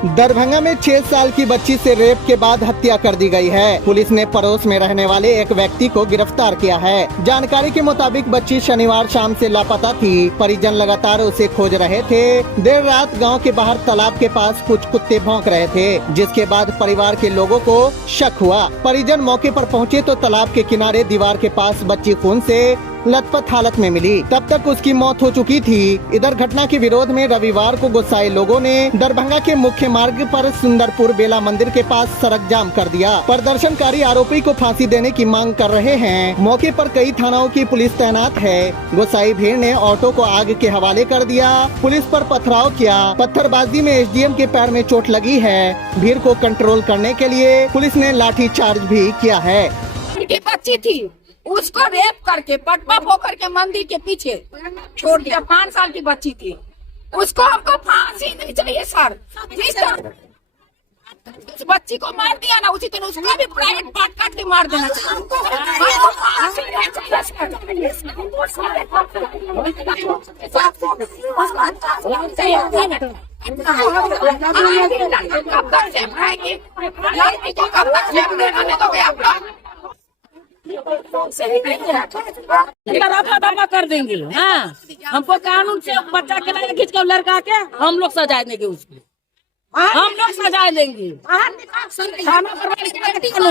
दरभंगा में 6 साल की बच्ची से रेप के बाद हत्या कर दी गई है। पुलिस ने पड़ोस में रहने वाले एक व्यक्ति को गिरफ्तार किया है। जानकारी के मुताबिक बच्ची शनिवार शाम से लापता थी। परिजन लगातार उसे खोज रहे थे। देर रात गांव के बाहर तालाब के पास कुछ कुत्ते भौंक रहे थे, जिसके बाद परिवार के लोगों को शक हुआ। परिजन मौके पर पहुँचे तो तालाब के किनारे दीवार के पास बच्ची खून से लथपथ हालत में मिली। तब तक उसकी मौत हो चुकी थी। इधर घटना के विरोध में रविवार को गुस्साए लोगों ने दरभंगा के मुख्य मार्ग पर सुंदरपुर बेला मंदिर के पास सड़क जाम कर दिया। प्रदर्शनकारी आरोपी को फांसी देने की मांग कर रहे हैं। मौके पर कई थानाओं की पुलिस तैनात है। गुस्साई भीड़ ने ऑटो को आग के हवाले कर दिया। पुलिस पर पथराव किया। पत्थरबाजी में एसडीएम के पैर में चोट लगी है। भीड़ को कंट्रोल करने के लिए पुलिस ने लाठी चार्ज भी किया है। बच्ची थी, उसको रेप करके पटपा होकर के मंदिर के पीछे छोड़ दिया। 5 साल की बच्ची थी, उसको हमको फांसी नहीं चाहिए सर। उस बच्ची को मार दिया ना, उसी दिन उसका भी प्राइवेट पार्ट काट के मार देना चाहिए। हमको फांसी नहीं चाहिए दफा कर देंगे। हाँ, हमको कानून से बच्चा के लाए खींच कर लड़का के हम लोग सजा देंगे उसको। हम लोग सजा देंगे। खाना पर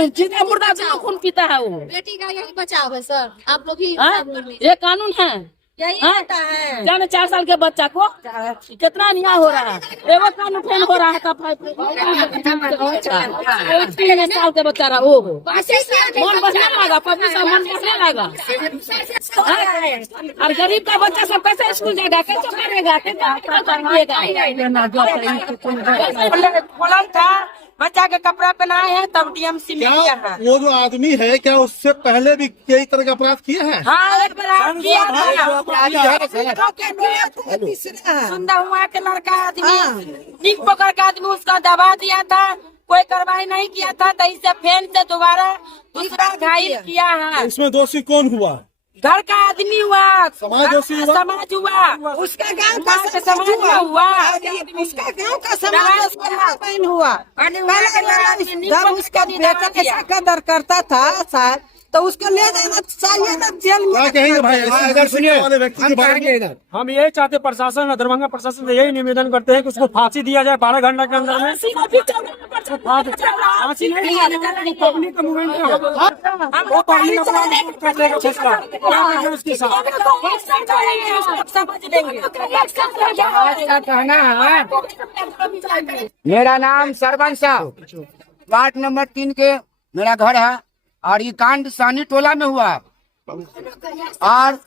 जितना मुर्दा से खून पीता है वो बेटी का यही बचाव है सर। आप लोग ही ये कानून है। यही होता है। जाने 4 साल के बच्चा को कितना अन्याय हो रहा है। एवं कानून फेन हो रहा है। 3 साल के बच्चा रहा वो मन बचने लगा, पब्लिक का मन बचने लगा। और गरीब का बच्चा सब कैसे स्कूल जाएगा, कैसे पढ़ेगा, बोला था बच्चा के कपड़ा पहनाए हैं तब डीएमसी में किया है। वो जो आदमी है क्या उससे पहले भी कई तरह का अपराध किया है? हाँ, एक बार किया था। सुंदर हुआ के लड़का आदमी नीक पकड़ के आदमी उसका दबा दिया था। कोई कार्रवाई नहीं किया था, तो इसे फेन से दोबारा दूसरा घायल किया है। इसमें दोषी कौन हुआ? घर का आदमी हुआ, समाज दोषी हुआ? समाज हुआ, उसका गांव का समाज हुआ, उसका गांव का समाज हुआ। जब उसका बेटा कैसा कदर करता था सर, तो उसको ले जाना चाहिए ना जेल में। क्या कहेंगे भाई अगर सुनिए वाले व्यक्ति के बारे में? हम यही चाहते प्रशासन, दरभंगा प्रशासन से यही निवेदन करते हैं कि उसको फांसी दिया जाए 12 घंटा के अंदर में। फांसी नहीं पब्लिक का मूवमेंट है, वो पब्लिक कर देगा फैसला उसके साथ। मेरा नाम सरपंच साहब, वार्ड नंबर 3 के मेरा घर है और ये कांड सानी टोला में हुआ। और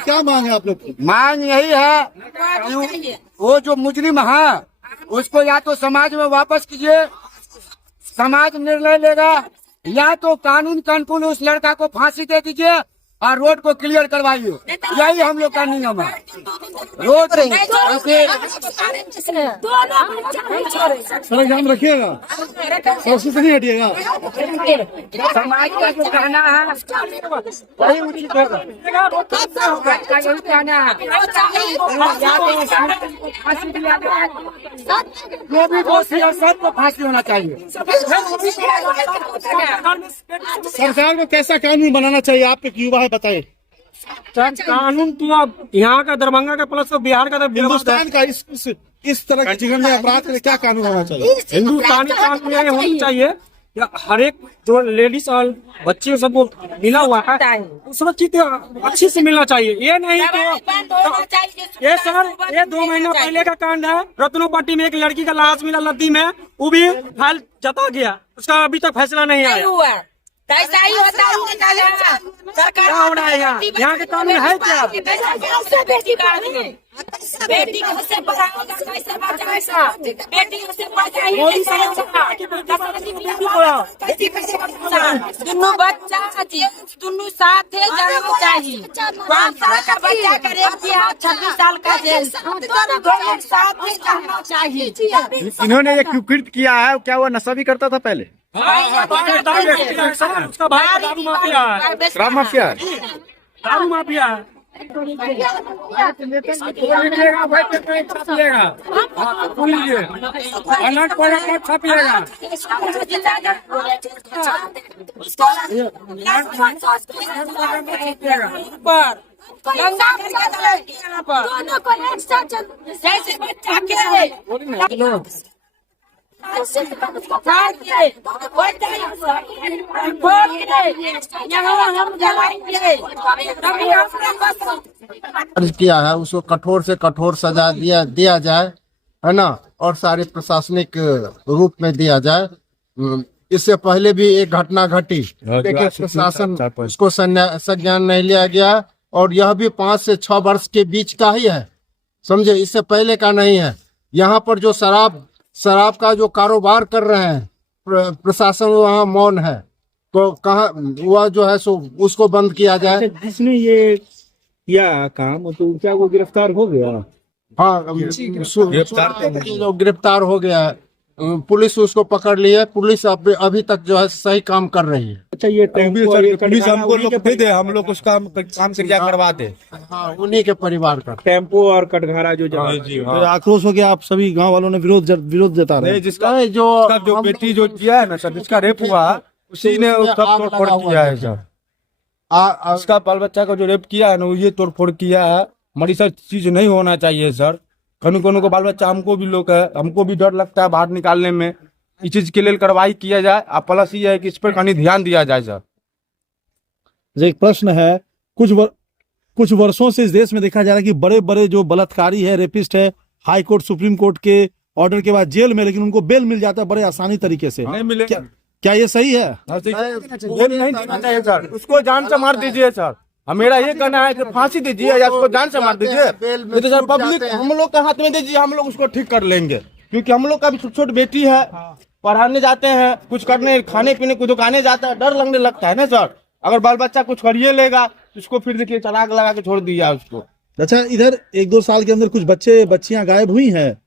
क्या मांग है आप लोग की? मांग यही है कि वो जो मुजरिम है उसको या तो समाज में वापस कीजिए, समाज निर्णय लेगा, या तो कानून के अनुकूल उस लड़का को फांसी दे दीजिए और रोड को क्लियर करवाइए। यही हम लोग का नियम है। रोड सड़क जाम रखिएगा, कोशिश नहीं हटिएगा। समाज का जो कहना है वही उचित होगा। यही कहना है फांसी दिया जाए, जो भी दोषी है सबको फांसी होना चाहिए। सरकार को कैसा कानून बनाना चाहिए आपके युवा है बताए? कानून तो अब यहाँ का दरभंगा का प्लस तो बिहार का, तो हिंदुस्तान का इस तरह के जीवन में अपराध के क्या कानून होना चाहिए? हिंदुस्तानी कानून ये होना चाहिए कि हर एक जो लेडीज और बच्चे सबको मिला हुआ है सुरक्षित अच्छी से मिलना चाहिए। ये नहीं तो ये सर, ये 2 महीना पहले का कांड है। रत्नोपट्टी में एक लड़की का लाश मिला नदी में, वो भी फाइल जता गया, उसका अभी तक फैसला नहीं आया। कैसा ही होता है क्या हो रहा है यहाँ के कानून है क्या? बेटी को से पढ़ाएगा, कैसे बचाएगा? बेटी को से पढ़ाएगा, दोनों बच्चा दोनों साथ है जाना चाहिए। 5 साल का बच्चा का रेप किया, 26 साल का जेल, दोनों साथ है जाना चाहिए। इन्होंने ये कृत्य किया है, क्या वो नशा भी करता था पहले? उसका भाई दारू माफिया है। शराब माफिया? दारू माफिया है। छापिएगा भाई, पेपर नहीं छापिएगा, बोलिए अलर्ट पर अलर्ट छापिएगा। दोनों को एक साथ जैसे बच्चा के किया है उसको कठोर से कठोर सजा दिया जाए, है ना, और सारे प्रशासनिक रूप में दिया जाए। इससे पहले भी एक घटना घटी, लेकिन प्रशासन उसको संज्ञान नहीं लिया गया, और यह भी 5 से 6 वर्ष के बीच का ही है, समझे, इससे पहले का नहीं है। यहाँ पर जो शराब का जो कारोबार कर रहे हैं, प्रशासन वहाँ मौन है, तो कहाँ वह जो है सो उसको बंद किया जाए। जिसने ये किया काम तो क्या वो गिरफ्तार हो गया? हाँ, गिरफ्तार हो गया है, पुलिस उसको पकड़ ली है। पुलिस अभी तक जो है सही काम कर रही है। अच्छा, ये पुलिस हमको लोग दे, हम लोग उसका काम क्रिया करवाते। हाँ, उन्हीं के परिवार का टेम्पो और कटघरा जो आक्रोश हो गया, आप सभी गांव वालों ने विरोध जता रहे हैं। जिसका जो बेटी जो किया है ना सर, जिसका रेप हुआ उसी ने उसका तोड़फोड़ किया है सर। उसका बाल बच्चा का जो रेप किया है ना, ये तोड़फोड़ किया है। हमारी सर चीज नहीं होना चाहिए सर। कनु को बाल बच्चा हमको भी लोग है, हमको भी डर लगता है बाहर निकालने में। इस चीज के लिए कार्रवाई किया जाए, और प्लस ये है कि इस पर कहीं ध्यान दिया जाए सर। एक प्रश्न है, कुछ वर्षों से इस देश में देखा जा रहा है कि बड़े बड़े जो बलात्कारी है, रेपिस्ट है, हाई कोर्ट सुप्रीम कोर्ट के ऑर्डर के बाद जेल में, लेकिन उनको बेल मिल जाता है बड़े आसानी तरीके से। नहीं मिले, क्या ये सही है? नहीं देना चाहिए सर, उसको जान से मार दीजिए सर। मेरा ये कहना है कि फांसी दीजिए या उसको जान से मार दीजिए। ये तो सर पब्लिक हम लोग के हाथ में दीजिए, हम लोग उसको ठीक कर लेंगे। क्योंकि हम लोग का भी छोट बेटी है, पढ़ाने जाते हैं, कुछ करने खाने पीने को दुकाने जाता है, डर लगने लगता है ना सर। अगर बाल बच्चा कुछ करिए लेगा तो उसको फिर देखिए चलाक लगा के छोड़ दिया उसको। अच्छा, इधर 1-2 साल के अंदर कुछ बच्चियां गायब हुई हैं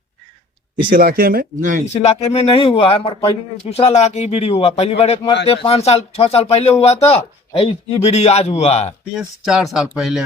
इस इलाके में? नहीं, इस इलाके में नहीं हुआ है, मगर पहले दूसरा लगा के बीड़ी हुआ। पहली बार एक मरते 5 साल 6 साल पहले हुआ था, ये बीड़ी आज हुआ है। 3-4 साल पहले